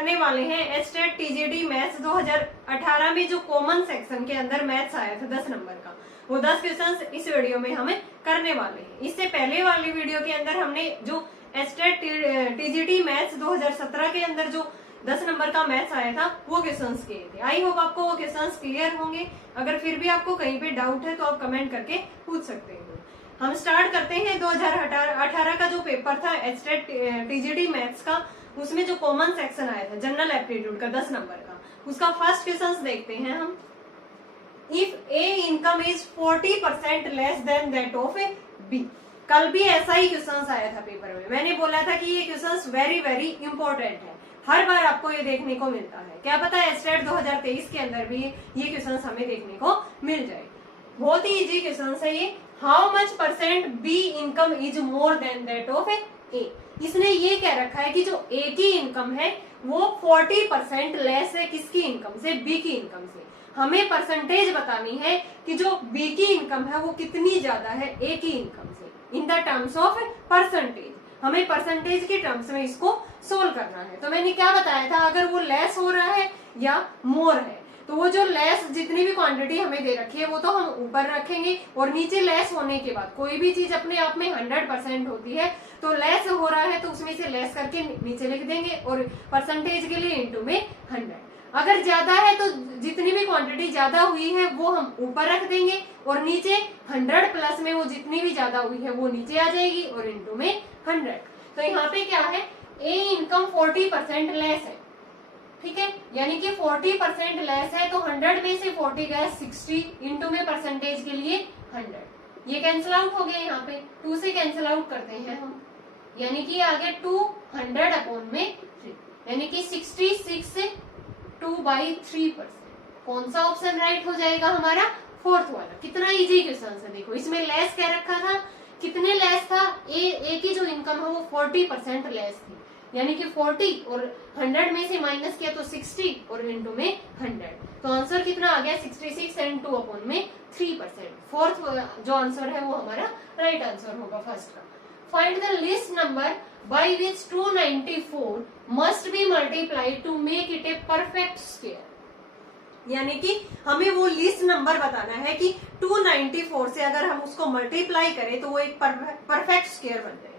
करने वाले हैं एचटेट टीजीटी मैथ्स 2018 में जो कॉमन सेक्शन के अंदर मैथ्स आया था 10 नंबर का, वो 10 क्वेश्चंस इस वीडियो में हमें करने वाले हैं। इससे पहले वाली वीडियो के अंदर हमने जो एचटेट टीजीटी मैथ्स 2017 के अंदर जो 10 नंबर का मैथ्स आया था वो क्वेश्चंस किए थे। आई होप आपको वो क्वेश्चंस क्लियर होंगे। अगर फिर भी आपको कहीं पे डाउट है तो आप कमेंट करके पूछ सकते हैं। हम स्टार्ट करते हैं 2018 का जो पेपर था एचटेट टीजीटी मैथ्स का, उसमें जो कॉमन सेक्शन आया था जनरल एप्टीट्यूड का 10 नंबर का, उसका फर्स्ट क्वेश्चन देखते हैं हम। If a income is 40% less than that of A B. कल भी ऐसा ही क्वेश्चन आया था पेपर में। मैंने बोला था कि ये क्वेश्चन वेरी वेरी इंपॉर्टेंट है, हर बार आपको ये देखने को मिलता है। क्या पता है एचटेट 2023 के अंदर भी ये क्वेश्चन हमें देखने को मिल जाए। बहुत ही इजी क्वेश्चन है ये। How much percent B income is more than that of A. इसने ये कह रखा है कि जो ए की इनकम है वो 40% लेस है किसकी इनकम से, बी की इनकम से। हमें परसेंटेज बतानी है कि जो बी की इनकम है वो कितनी ज्यादा है ए की इनकम से, in the terms of percentage. हमें परसेंटेज के टर्म्स में इसको सोल्व करना है। तो मैंने क्या बताया था, अगर वो लेस हो रहा है या मोर है तो वो जो लेस जितनी भी क्वांटिटी हमें दे रखी है वो तो हम ऊपर रखेंगे, और नीचे लेस होने के बाद कोई भी चीज अपने आप में 100% होती है, तो लेस हो रहा है तो उसमें से लेस करके नीचे लिख देंगे, और परसेंटेज के लिए इंटू में 100। अगर ज्यादा है तो जितनी भी क्वांटिटी ज्यादा हुई है वो हम ऊपर रख देंगे, और नीचे 100 प्लस में वो जितनी भी ज्यादा हुई है वो नीचे आ जाएगी, और इंटू में 100। तो यहाँ पे क्या है, ए इनकम 40% लेस है, ठीक है, यानी कि 40% लेस है तो 100 में से 40 गया 60, इंटू में परसेंटेज के लिए 100। ये कैंसिल आउट हो गया, यहाँ पे 2 से कैंसिल आउट करते हैं हम, यानी कि आ गया 200 अपॉन में 3, यानी कि 66 से 2/3%। कौन सा ऑप्शन राइट हो जाएगा हमारा, फोर्थ वाला। कितना इजी क्वेश्चन है, देखो इसमें लेस कह रखा था, कितने लेस था, ए की जो इनकम है वो 40% लेस थी, यानी कि 40 और 100 में से माइनस किया तो 60 और इंटू में 100। तो आंसर कितना आ गया 66 एंड 2 अपॉन में 3%। फोर्थ जो आंसर है वो हमारा राइट आंसर होगा फर्स्ट का। Find the least number by which 294 must be multiplied to make it a perfect square. यानी कि हमें वो लिस्ट नंबर बताना है कि 294 से अगर हम उसको मल्टीप्लाई करें तो वो एक परफेक्ट स्क्वायर बन जाए,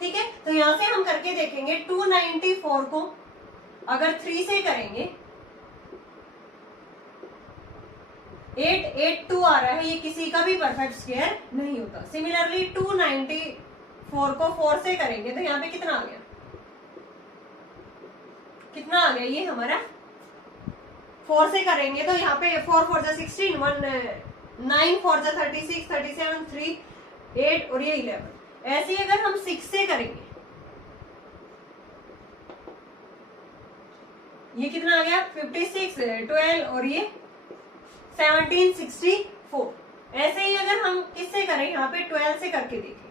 ठीक है। तो यहां से हम करके देखेंगे 294 को अगर 3 से करेंगे 882 आ रहा है, ये किसी का भी परफेक्ट स्क्वायर नहीं होता। सिमिलरली 294 को 4 से करेंगे तो यहाँ पे कितना आ गया, कितना आ गया, ये हमारा 4 से करेंगे तो यहाँ पे 4 4 16, 9 4 36, 37, 3 8 और ये 11। ऐसे अगर हम 6 से करेंगे ये कितना आ गया 56, 12 और ये 17, 64। ऐसे ही अगर हम किससे करें, यहाँ पे 12 से करके देखें,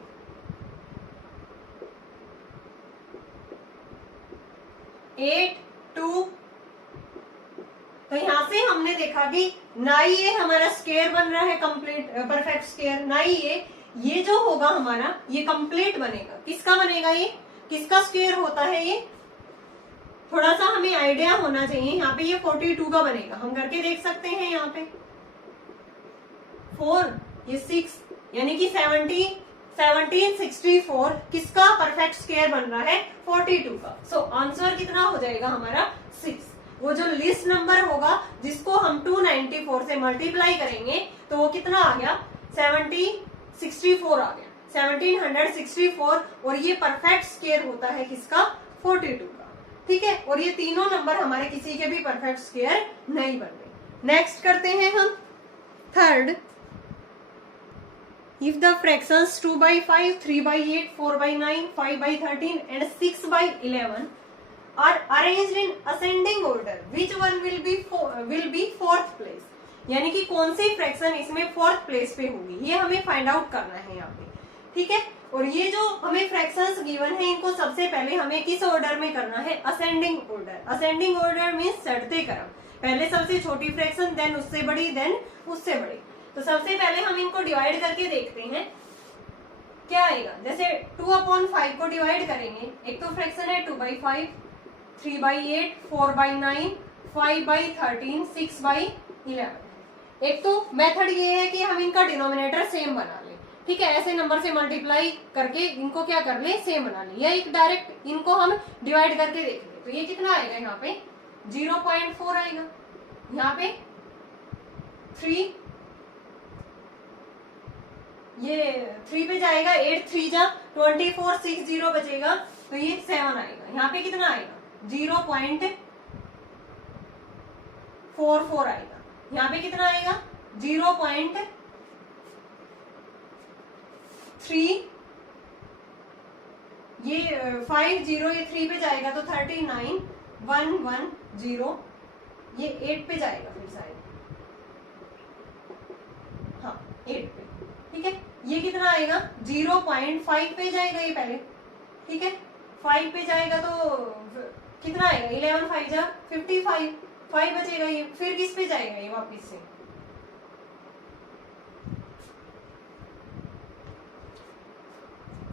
8 2। तो यहां से हमने देखा कि ना ही ये हमारा स्क्वायर बन रहा है कंप्लीट परफेक्ट स्क्वायर, ना ही ये जो होगा हमारा ये कंप्लीट बनेगा। किसका बनेगा, ये किसका स्क्वायर होता है, ये थोड़ा सा हमें आइडिया होना चाहिए। यहाँ पे ये 42 का बनेगा, हम करके देख सकते हैं। यहाँ पे 4 ये 6, यानी कि 1764 किसका परफेक्ट स्क्वायर बन रहा है, 42 का। सो आंसर कितना हो जाएगा हमारा 6। वो जो लिस्ट नंबर होगा जिसको हम 294 से मल्टीप्लाई करेंगे तो वो कितना आ गया 1764 आ गया, 1764। और ये परफेक्ट स्क्वायर होता है किसका, 42 का, ठीक है। और ये तीनों नंबर हमारे किसी के भी परफेक्ट स्क्वायर नहीं बन रहे। नेक्स्ट करते हैं हम third. If the fractions 2/5, 3/8, 4/9, 5/13 and 6/11 are arranged in ascending order, which one will be fourth place? यानी कि कौन सी फ्रैक्शन इसमें फोर्थ प्लेस पे होगी, ये हमें फाइंड आउट करना है यहाँ पे, ठीक है। और ये जो हमें फ्रैक्शंस गिवन है इनको सबसे पहले हमें किस ऑर्डर में करना है, ascending order. Ascending order means चढ़ते क्रम, पहले सबसे छोटी फ्रैक्शन, देन उससे बड़ी, देन उससे बड़ी। तो सबसे पहले हम इनको डिवाइड करके देखते हैं क्या आएगा। जैसे 2/5 को डिवाइड करेंगे, एक तो फ्रैक्शन है 2/5, 3/8, 4/9, 5/13, 6/11। एक तो मेथड ये है कि हम इनका डिनोमिनेटर सेम बना लें, ठीक है, ऐसे नंबर से मल्टीप्लाई करके इनको क्या कर ले, सेम बना ले, या एक डायरेक्ट इनको हम डिवाइड करके देख ले। तो ये कितना आएगा, यहाँ पे 0.4 आएगा, यहाँ पे 3, ये 3 पे जाएगा, 8 3 जा 24, 6 0 बचेगा, तो ये 7 आएगा। यहाँ पे कितना आएगा 0.44 आएगा, यहाँ पे कितना आएगा 0.3, ये 5 0, ये 3 पे जाएगा तो 39, 1 1 0, ये 8 पे जाएगा फिर शायद, हाँ 8 पे, ठीक है। ये कितना आएगा 0.5 पे जाएगा ये पहले, ठीक है, 5 पे जाएगा तो कितना आएगा 11 5 जा 55, 5 बचेगा ये, फिर किस पे जाएगा ये वापिस से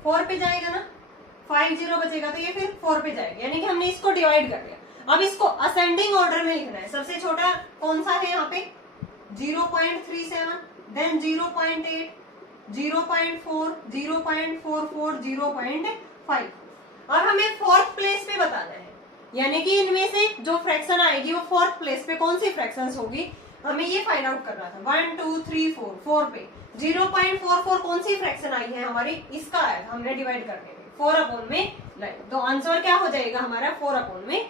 4 पे जाएगा ना, 5 0 बचेगा तो ये फिर 4 पे जाएगा, यानी कि हमने इसको डिवाइड कर लिया। अब इसको असेंडिंग ऑर्डर में लिखना है। सबसे छोटा कौन सा है यहाँ पे 0.37, देन 0.8, 0.4, 0.44, 0.5। अब हमें फोर्थ प्लेस पे बताना है, यानी कि इनमें से जो फ्रैक्शन आएगी वो फोर्थ प्लेस पे कौन सी फ्रैक्शंस होगी, हमें ये फाइंड आउट करना था। 1 2 3 4, 4 पे 0.44 कौन सी फ्रैक्शन आई है हमारी, इसका आया था, हमने डिवाइड करने में 4/9। तो आंसर क्या हो जाएगा हमारा 4/9।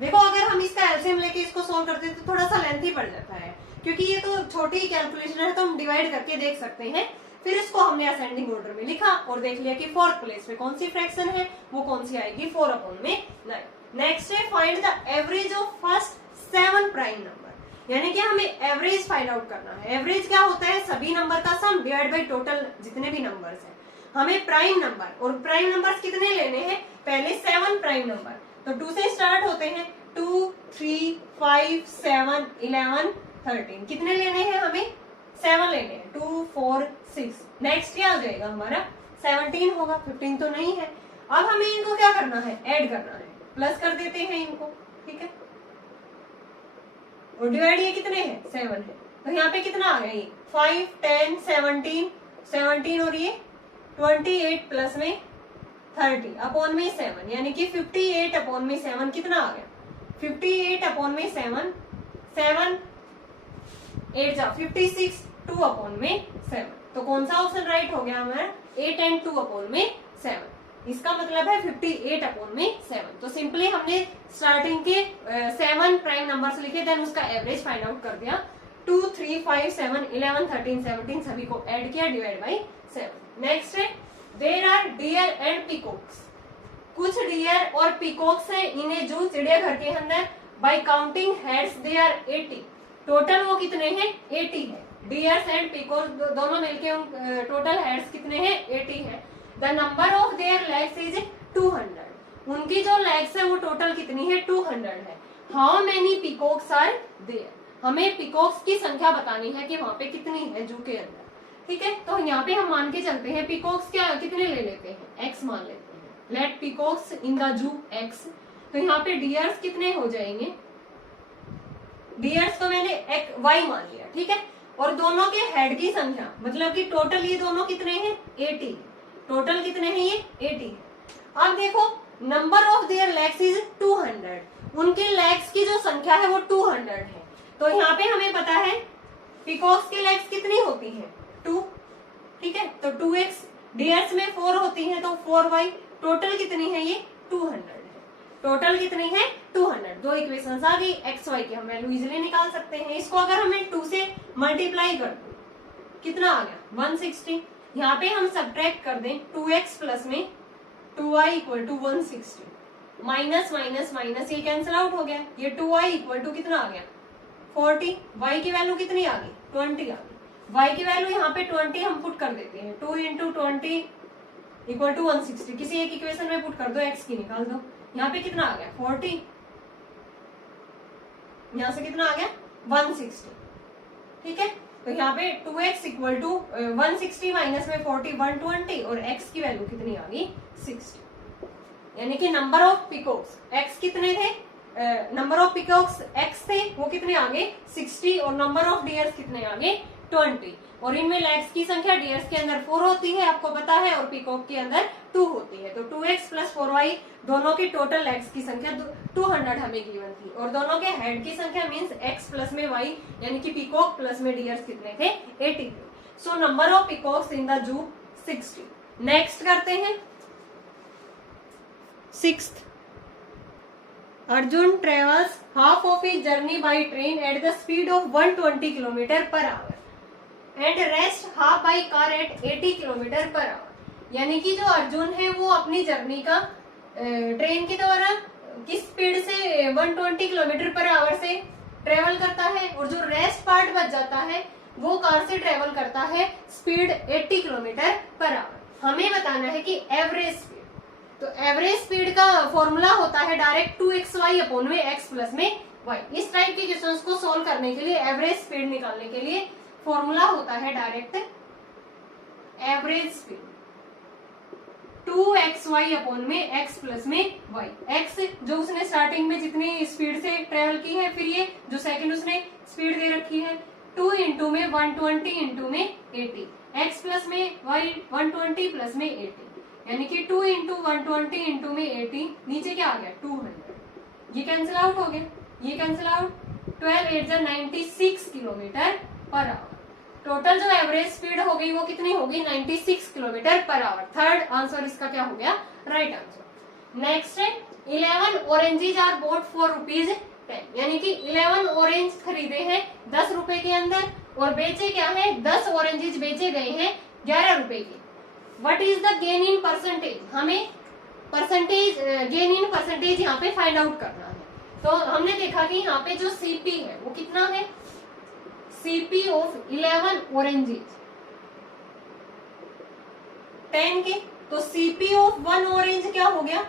देखो अगर हम इसका एलसीएम लेके इसको सोल्व करते तो थोड़ा सा लेंथी पड़ जाता है, क्योंकि ये तो छोटी कैलकुलेशन है, तो हम डिवाइड करके देख सकते हैं। फिर इसको हमने असेंडिंग ऑर्डर में लिखा और देख लिया कि फोर्थ प्लेस पे कौन सी फ्रैक्शन है, वो कौन सी आएगी 4/9। नेक्स्ट है find the average of first 7 prime number, यानी कि हमें एवरेज फाइंड आउट करना है। एवरेज क्या होता है, सभी नंबर का सम डिवाइड बाई टोटल जितने भी नंबर्स हैं। हमें प्राइम नंबर, और प्राइम नंबर्स कितने लेने हैं, पहले 7 प्राइम नंबर, तो 2 से स्टार्ट होते हैं, 2 3 5 7 11 13, कितने लेने हैं हमें 7 लेने हैं, 2 4 6। नेक्स्ट क्या हो जाएगा हमारा 17 होगा, 15 तो नहीं है। अब हमें इनको क्या करना है, ऐड करना है, प्लस कर देते हैं इनको, ठीक है, और डिवाइड ये कितने हैं 7 है, तो यहाँ पे कितना आ गया ये 5 10 17 17, और ये 28 प्लस में 30 अपॉन में 7, यानी कि 58 अपॉन में 7 कितना आ गया 58 अपॉन में 7, 7 8 जा 56, 2 अपॉन में 7। तो कौन सा ऑप्शन राइट हो गया हमारा 8 एंड 2 अपॉन में 7। इसका मतलब है 58 अपॉन में 7। तो सिंपली हमने स्टार्टिंग के 7 प्राइम नंबर्स लिखे, देन उसका एवरेज फाइंड आउट कर दिया। 2 3 5 7 11 13 17 सभी को ऐड किया, डिवाइड बाई 7। नेक्स्ट है there are deer and peacocks. कुछ डियर और पीकॉक्स है, इन्हें जो चिड़ियाघर के अंदर by counting heads they are 80। Total वो कितने हैं 80 है। डियर्स एंड पीकॉक्स दोनों मिलके टोटल हेड्स कितने हैं 80 है। The number of their legs is 200। उनकी जो लेग्स है वो टोटल कितनी है 200 है। How many peacocks are there. हमें पीकॉक्स की संख्या बतानी है कि वहां पे कितनी है जू के अंदर, ठीक है। तो यहाँ पे हम मान के चलते हैं पीकॉक्स क्या कितने ले लेते हैं, एक्स मान लेते हैं। Let peacocks in the zoo x. तो यहाँ पे डियर्स कितने हो जाएंगे, डियर्स को मैंने वाई मान लिया, ठीक है। और दोनों के हेड की संख्या मतलब कि टोटल ये दोनों कितने हैं 80। टोटल कितने हैं ये 80। अब देखो number of their legs is 200। उनके लेग्स की जो संख्या है वो 200 है। तो यहाँ पे हमें पता है पीकॉक्स की लेग्स कितनी होती है 2, ठीक है। तो 2x, डियर्स में 4 होती है तो 4y। टोटल कितनी है ये 200 है। टोटल कितनी है 200। दो इक्वेशंस आ गई, एक्स वाई की हम वैल्यू इजिली निकाल सकते हैं। इसको अगर हमें 2 से मल्टीप्लाई कर दो कितना आ गया 160। यहाँ पे हम सब्ट्रैक्ट कर दें 2x प्लस में 2y equal to 160। Minus minus minus ये कैंसिल आउट हो गया। ये 2y इक्वल टू कितना आ गया 40। y की वैल्यू कितनी आ गई 20 आ गई। y की वैल्यू यहाँ पे 20 हम पुट कर देते हैं। 2 इंटू 20 इक्वल टू 160। किसी एक इक्वेशन में पुट कर दो, x की निकाल दो। यहाँ पे कितना आ गया 40, यहाँ से कितना आ गया 160, ठीक है। तो यहाँ पे 2x इक्वल टू 160 माइनस में 40 120 और x की वैल्यू कितनी आ गई 60। यानी कि नंबर ऑफ पिकॉक्स एक्स कितने थे, नंबर ऑफ पिकॉक्स एक्स थे वो कितने आगे 60 और नंबर ऑफ डियर्स कितने आगे 20। और इनमें लैग्स की संख्या डियर्स के अंदर 4 होती है आपको पता है और पिकॉक के अंदर 2 होती है। तो 2x प्लस 4y दोनों की टोटल लैग्स की संख्या 200 हमें गिवन थी और दोनों के हेड की संख्या मींस x प्लस में y यानी कि पिकॉक प्लस में डियर्स कितने थे 80 थे। So number of peacocks in the जू 60। नेक्स्ट करते हैं 6th। Arjun travels half of his journey by train at the speed of 120 km per hour and rest half by car at 80 km per hour। यानी कि जो अर्जुन है वो अपनी journey का ट्रेन के द्वारा किस स्पीड से 120 किलोमीटर पर आवर से ट्रेवल करता है और जो रेस्ट पार्ट बच जाता है वो कार से ट्रेवल करता है स्पीड 80 किलोमीटर पर आवर। हमें बताना है कि एवरेज स्पीड। तो एवरेज स्पीड का फॉर्मूला होता है डायरेक्ट 2xy अपॉन में x प्लस में y। इस टाइप के क्वेश्चंस को सॉल्व करने के लिए एवरेज स्पीड निकालने के लिए फॉर्मूला होता है direct average speed 2xy upon में x प्लस में y। x जो उसने स्टार्टिंग में जितनी स्पीड से ट्रेवल की है, फिर ये जो सेकंड उसने स्पीड दे रखी है 2 इंटू में 120 इंटू में 80, x प्लस में y 120 प्लस में 80 यानी कि 2 इंटू 120 इंटू में 80 नीचे क्या आ गया 200। ये कैंसिल आउट हो गया, ये cancel out 12 8 96 kilometre per hour. Total जो एवरेज स्पीड हो गई वो कितनी होगी 96 kilometre per hour. Third answer इसका क्या हो गया राइट आंसर। नेक्स्ट है 11 oranges are bought for rupees 10। यानी कि 11 ऑरेंज खरीदे हैं 10 रुपए के अंदर और बेचे क्या है 10 ऑरेंजेस बेचे गए हैं 11 रुपए की। What is the gain in percentage, हमें परसेंटेज गेन इन परसेंटेज यहाँ पे फाइंड आउट करना है। तो हमने देखा कि यहाँ पे जो सीपी है वो कितना है, सीपी ऑफ 11 ऑरेंजेस 10 के, तो सीपी ऑफ 1 ऑरेंज क्या हो गया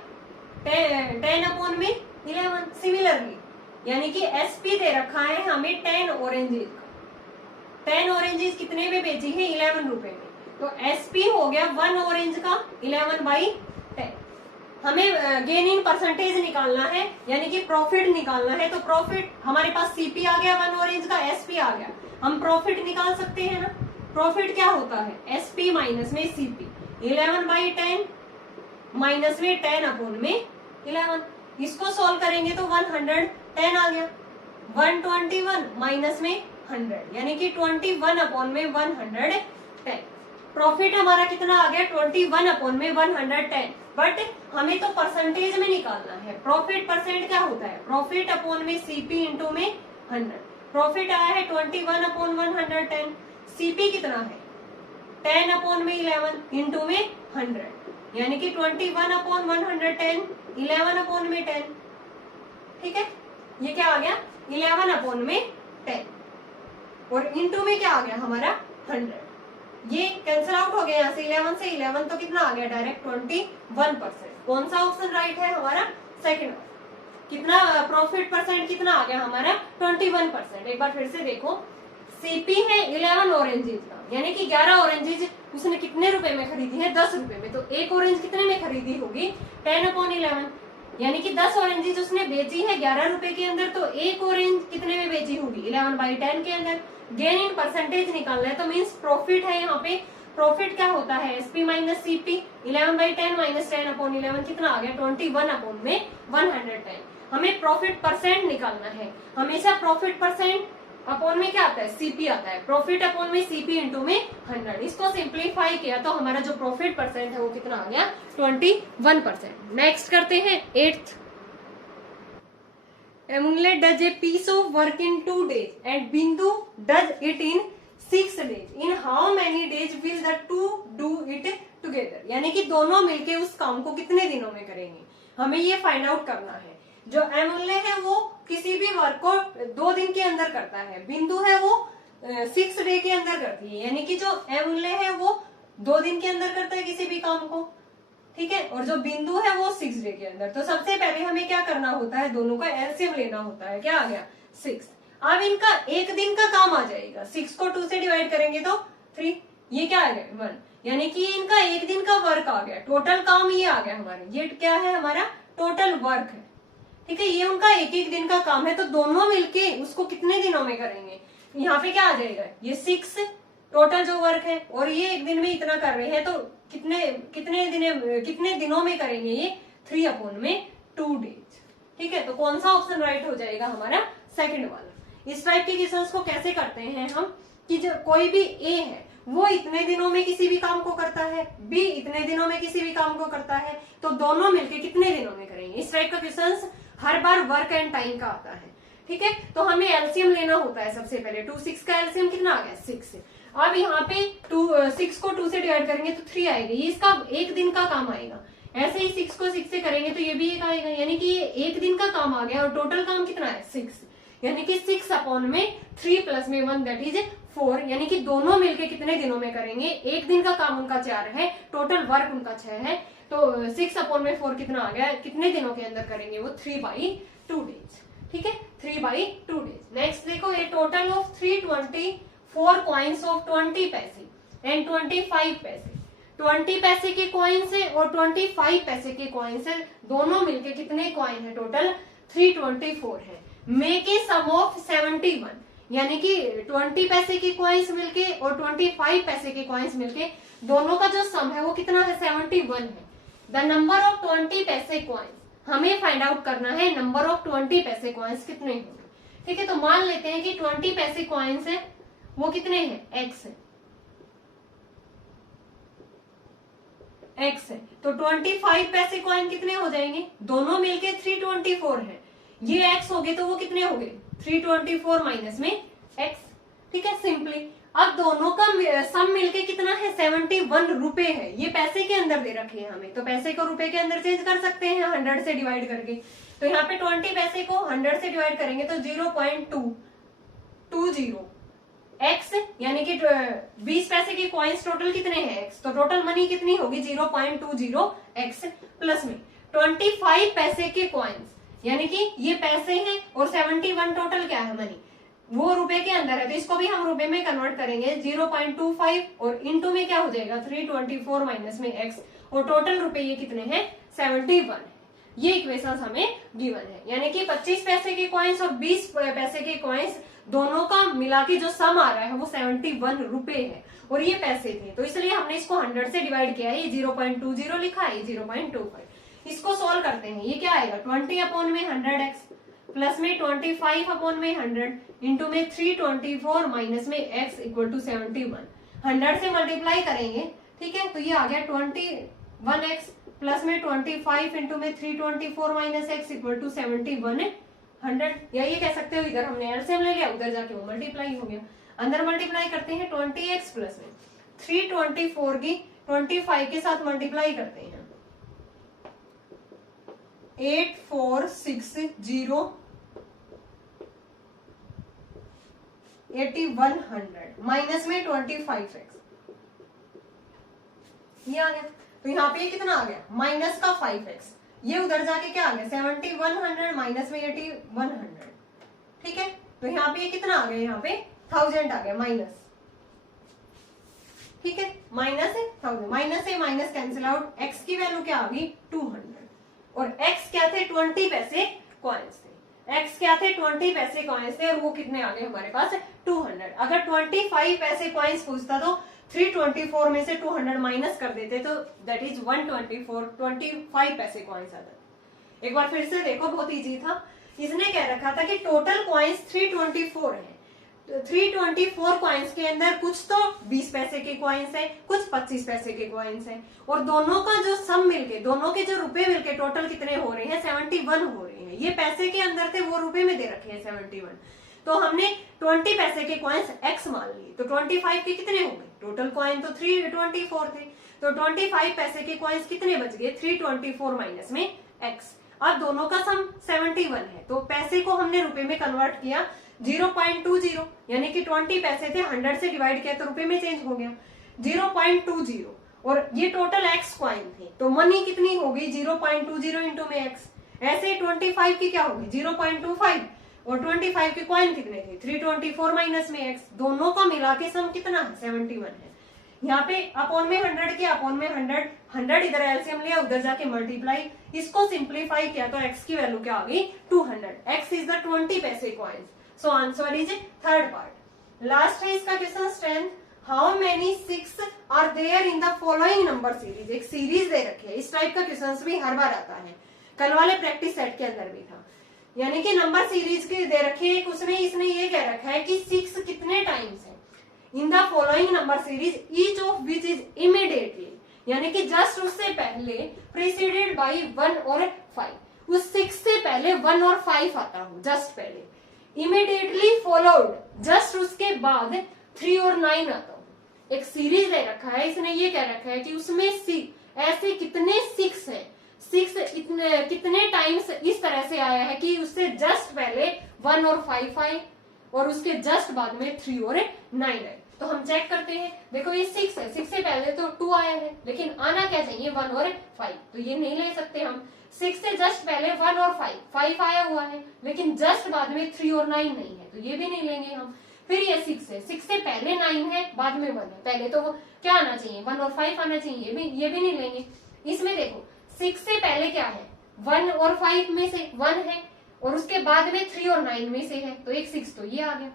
10 अपॉन में 11। सिमिलरली यानी कि एसपी दे रखा है हमें 10 ऑरेंजेस का, 10 ऑरेंजेस कितने में बेची है 11 रुपए में, तो एसपी हो गया 1 ऑरेंज का 11/10। हमें गेन इन परसेंटेज निकालना है यानी कि प्रॉफिट निकालना है। तो प्रॉफिट हमारे पास सीपी आ गया 1 ऑरेंज का, एसपी आ गया, हम प्रॉफिट निकाल सकते हैं ना। प्रॉफिट क्या होता है एसपी माइनस में सीपी 11/10 माइनस में 10 अपॉन में 11। इसको सॉल्व करेंगे तो 110 आ गया, 121 माइनस में 100 यानी कि 21 अपॉन में 110। प्रॉफिट हमारा कितना आ गया 21 अपॉन में 110। बट हमें तो परसेंटेज में निकालना है। प्रॉफिट परसेंट क्या होता है प्रॉफिट अपॉन में सीपी इंटू में 100। प्रॉफिट आया है 21 अपॉन 110, सीपी कितना है 10 अपॉन में 11 इंटू में 100 यानी कि 21 अपॉन 110 11 अपॉन में 10। ठीक है, ये क्या आ गया 11 अपॉन में 10 और इंटू में क्या आ गया हमारा 100। ये कैंसिल आउट हो गया यहाँ से 11 से 11 तो कितना आ गया डायरेक्ट 21%। कौन सा ऑप्शन राइट है हमारा सेकंड। कितना प्रॉफिट परसेंट कितना आ गया हमारा 21%। एक बार फिर से देखो सीपी है 11 ऑरेंजेस का यानी कि 11 ऑरेंजेस उसने कितने रुपए में खरीदी है 10 रुपए में, तो एक ऑरेंज कितने में खरीदी होगी 10 अपॉन 11 यानी कि 10 ऑरेंजेस उसने बेची है 11 रुपए के अंदर, तो एक ऑरेंज कितने में बेची होगी 11/10 के अंदर। गेन इन परसेंटेज निकालना है तो मींस प्रॉफिट है यहाँ पे। प्रॉफिट क्या होता है SP minus CP 11/10 minus 10 upon 11 कितना आ गया 21 अपॉन में 110। हमें प्रॉफिट परसेंट निकालना है। हमेशा प्रॉफिट परसेंट अपॉन में क्या आता है सीपी आता है, प्रॉफिट अपॉन में सीपी इंटू में 100। इसको सिंप्लीफाई किया तो हमारा जो प्रॉफिट परसेंट है वो कितना आ गया 21%। नेक्स्ट करते हैं 8th। Emule does a piece of work in 2 days and Bindu does it in 6 days. In how many days will the two do it together? यानी कि दोनों मिलके उस काम को कितने दिनों में करेंगे, हमें ये फाइंड आउट करना है। जो एमुले है वो किसी भी वर्क को 2 दिन के अंदर करता है, बिंदु है वो 6 डे के अंदर करती है, यानी कि जो एमुले है वो 2 दिन के अंदर करता है किसी भी काम को। ठीक है, और जो बिंदु है वो 6 डे के अंदर। तो सबसे पहले हमें क्या करना होता है दोनों का एलसीएम लेना होता है। क्या आ गया 6। अब इनका एक दिन का काम आ जाएगा, 6 को 2 से डिवाइड करेंगे तो 3, ये क्या आ गया 1, यानी कि इनका एक दिन का वर्क आ गया, टोटल काम ये आ गया हमारे, ये क्या है हमारा टोटल वर्क है, ठीक है। ये उनका एक एक दिन का काम है, तो दोनों मिलके उसको कितने दिनों में करेंगे, यहाँ पे क्या आ जाएगा, ये 6 टोटल जो वर्क है, और ये एक दिन में इतना कर रहे हैं, तो कितने दिनों में करेंगे, ये 3/2 डेज, ठीक है। तो कौन सा ऑप्शन राइट हो जाएगा हमारा, सेकंड वाला। इस टाइप के क्वेश्चंस को कैसे करते हैं हम, कि जो कोई भी ए है वो इतने दिनों में किसी भी काम को करता है, बी इतने दिनों में किसी भी काम को करता है, तो दोनों मिलके कितने दिनों में करेंगे। इस टाइप का questions her bar work and time का आता है, ठीक है। तो हमें एलसीएम लेना होता है सबसे पहले। 2 6 का एलसीएम कितना आ गया, 6। अब यहाँ पे 6 को 2 से डिवाइड करेंगे तो 3 आएगा, ये इसका एक दिन का काम आएगा। ऐसे ही 6 को 6 से करेंगे तो ये भी एक आएगा, यानी कि ये एक दिन का काम आ गया, और टोटल काम कितना है, 6, यानी कि 6/3 + 1 दैट इज 4, यानी कि दोनों मिलके कितने दिनों में करेंगे, एक दिन का काम उनका 4 है, टोटल वर्क उनका 6 है, तो 6/4 कितना आ गया, कितने दिनों के अंदर करेंगे वो, 3/2 डेज, ठीक है, 3/2 डेज। नेक्स्ट देखो, ये टोटल ऑफ 324 कॉइन्स ऑफ 20 पैसे एंड 25 पैसे, 20 पैसे के कॉइन्स है और 25 पैसे के कॉइन्स है, दोनों मिलके कितने कॉइन है, टोटल 324 है। मेक ए सम ऑफ 71, यानी कि 20 पैसे के कॉइन्स मिलके और 25 पैसे के कॉइन्स मिलके दोनों का जो सम है वो कितना है, 71 है। The number of 20 paise coins, हमें फाइंड आउट करना है नंबर ऑफ 20 पैसे कॉइन्स कितने होंगे, ठीक है। तो मान लेते हैं कि 20 पैसे कॉइन्स है वो कितने हैं, x है, x है, तो 25 पैसे कॉइन कितने हो जाएंगे, दोनों मिलके 324 है, ये x हो गए तो वो कितने हो गए, 324 माइनस में x, ठीक है, सिंपली। अब दोनों का सम मिलके कितना है, 71 रुपए है, ये पैसे के अंदर दे रखे हैं हमें, तो पैसे को रुपए के अंदर चेंज कर सकते हैं 100 से डिवाइड करके। तो यहाँ पे 20 पैसे को 100 से डिवाइड करेंगे तो 0.220 x, यानी कि 20 पैसे के कॉइन्स टोटल कितने हैं, x, तो टोटल मनी कितनी होगी, 0.20 x, प्लस में 25 पैसे के कॉइन्स, यानी कि ये पैसे हैं और 71 टोटल क्या है, मनी, वो रुपए के अंदर है, तो इसको भी हम रुपए में कन्वर्ट करेंगे, 0.25 और इनटू में क्या हो जाएगा, 324 माइनस में x, और टोटल रुपए ये कितने हैं, 71 है। ये इक्वेशन हमें गिवन है, यानी कि 25 पैसे के कॉइन्स और 20 पैसे के कॉइन्स दोनों का मिला के जो सम आ रहा है वो 71 रुपए है, और ये पैसे थे, तो इसलिए हमने इसको 100 से डिवाइड किया है, ये 0.20 लिखा है, 0.25। इसको सॉल्व करते हैं, ये क्या आएगा, 20/100x प्लस में 25/100 इंटू में 324 माइनस में x इक्वल टू 71, 100 से मल्टीप्लाई करेंगे, ठीक है, तो ये आ गया 21x प्लस में 25 इंटू में 324 माइनस x इक्वल टू 71 है 100, या ये कह सकते हो इधर हमने एलसीएम ले लिया, उधर जाके वो मल्टीप्लाई हो गया। अंदर मल्टीप्लाई करते हैं 20x प्लस में 324 की 25 के साथ मल्टीप्लाई करते हैं, 8460 8100 माइनस में 25x, ये आ गया। तो यहाँ पे कितना आ गया, माइनस का 5x, ये उधर जाके क्या आ गया, 7100 माइनस में 8100, ठीक है। तो यहाँ पे कितना आ गया, यहाँ पे 1000 आ गया माइनस, ठीक है, माइनस है 1000, माइनस से माइनस कैंसिल आउट, x की वैल्यू क्या आ गई 200, और x क्या थे 20 पैसे कॉइन्स थे, x क्या थे 20 पैसे कॉइन्स थे, और वो कितने आ गए हमारे पास 200। अगर 25 पैसे कॉइन्स पूछता तो 324 में से 200 माइनस कर देते तो दैट इज 25 पैसे कॉइन्स आता। एक बार फिर से देखो, बहुत इजी था, इसने कह रखा था कि टोटल कॉइन्स 324 है, 324 कॉइन्स के अंदर कुछ तो 20 पैसे के कॉइन्स है, कुछ 25 पैसे के कॉइन्स है, और दोनों का जो सम मिलके, दोनों के जो रुपए मिलके टोटल कितने हो रहे हैं 71 हो रहे हैं। ये पैसे के अंदर थे, वो रुपए में दे रखे हैं 71, तो हमने 20 पैसे के कॉइन्स x मान लिए, तो 25 के कितने हो गए, टोटल कॉइन तो 324 थे, तो 25 पैसे के कॉइन्स कितने बच गए 324 माइनस में x। अब दोनों का सम 71 है, तो पैसे को हमने रुपए में कन्वर्ट किया 0.20, यानी कि 20 पैसे थे, 100 से डिवाइड किया तो रुपए में चेंज हो गया 0.20, और ये टोटल x कॉइन थे, तो मनी कितनी होगी 0.20 इंटू में x। ऐसे 25 की क्या होगी 0.25, और 25 के कॉइन कितने थे 324 माइनस में x, दोनों का मिला के सम कितना है 71 है। यहाँ पे अपॉन में 100 किया, अपॉन में 100 इधर एलसीएम लिया, उधर जाके मल्टीप्लाई, इसको सिंप्लीफाई किया तो x की वैल्यू क्या आ गई 200। x is the 20 paise coins. So answer is third part. Last है इसका question 10th, how many 6 are there in the following number series. एक सीरीज दे रखी है, इस टाइप का क्वेश्चन भी हर बार आता है, कल वाले प्रैक्टिस सेट के अंदर भी था। यानी कि नंबर सीरीज के दे रखी है, उसमें इसने ये कह रखा है कि 6 कितने टाइम्स है इन the following number series, each of which is immediately, यानी कि जस्ट उससे पहले प्रीसीडेड बाई 1 और 5, उस 6 से पहले 1 और 5 आता हूं, जस्ट पहले, इमीडिएटली फॉलोड जस्ट उसके बाद 3 और 9 आता हूं। एक सीरीज दे रखा है, इसने ये कह रखा है कि उसमें ऐसे कितने 6 है, 6 इतने कितने टाइम्स इस तरह से आया है कि उससे जस्ट पहले 1 और 5 आए और उसके जस्ट बाद में 3 और 9 आए। तो हम चेक करते हैं, देखो ये 6 है, 6 से पहले तो 2 आया है, लेकिन आना क्या चाहिए 1 और 5, तो ये नहीं ले सकते हम। 6 से जस्ट पहले 1 और 5 आया हुआ है, लेकिन जस्ट बाद में 3 और 9 नहीं है, तो ये भी नहीं लेंगे हम। फिर ये 6 है, 6 से पहले 9 है, बाद में 1 है, पहले तो वो क्या आना चाहिए 1 और 5 आना चाहिए, ये भी नहीं लेंगे। इसमें देखो 6 से पहले क्या है 1 और 5 में से 1 है और उसके बाद में 3 और 9 में से है, तो एक 6 तो ये आ गया।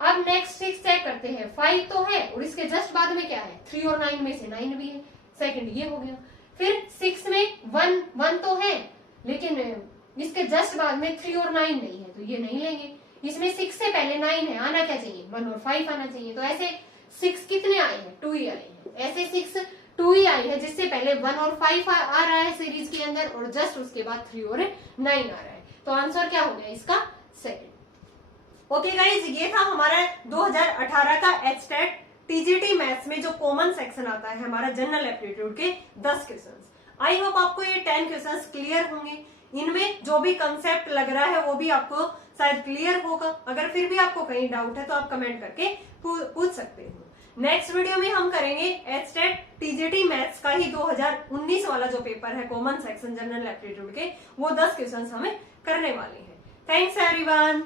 अब नेक्स्ट 6 चेक करते हैं, 5 तो है और इसके जस्ट बाद में क्या है 3 और 9 में से 9 भी है, सेकंड ये हो गया। फिर 6 में 1 तो है, लेकिन इसके जस्ट बाद में 3 और 9 नहीं है, तो ये नहीं लेंगे। इसमें 6 से पहले 9 है, आना क्या चाहिए 1 और 5 आना चाहिए, तो ऐसे 6 कितने आए हैं 2 ही आए हैं, ऐसे 6 2 ही आई है, जिससे पहले 1 और 5 आ रहा है सीरीज के अंदर और जस्ट उसके बाद 3 और 9 आ रहा है, तो आंसर क्या हो गया इसका सेकंड। ओके गाइज, ये था हमारा 2018 का एचटेट टीजीटी मैथ्स में जो कॉमन सेक्शन आता है हमारा जनरल एप्टीट्यूड के 10 क्वेश्चंस। आई होप आपको ये 10 क्वेश्चंस क्लियर होंगे, इनमें जो भी कंसेप्ट लग रहा है वो भी आपको शायद क्लियर होगा। अगर फिर भी आपको कहीं डाउट है तो आप कमेंट करके पूछ सकते हो। नेक्स्ट वीडियो में हम करेंगे एचटेट टीजीटी मैथ्स का ही 2019 वाला जो पेपर है कॉमन सेक्शन जनरल एप्टीट्यूड के, वो 10 क्वेश्चंस हमें करने वाले हैं। Thanks everyone.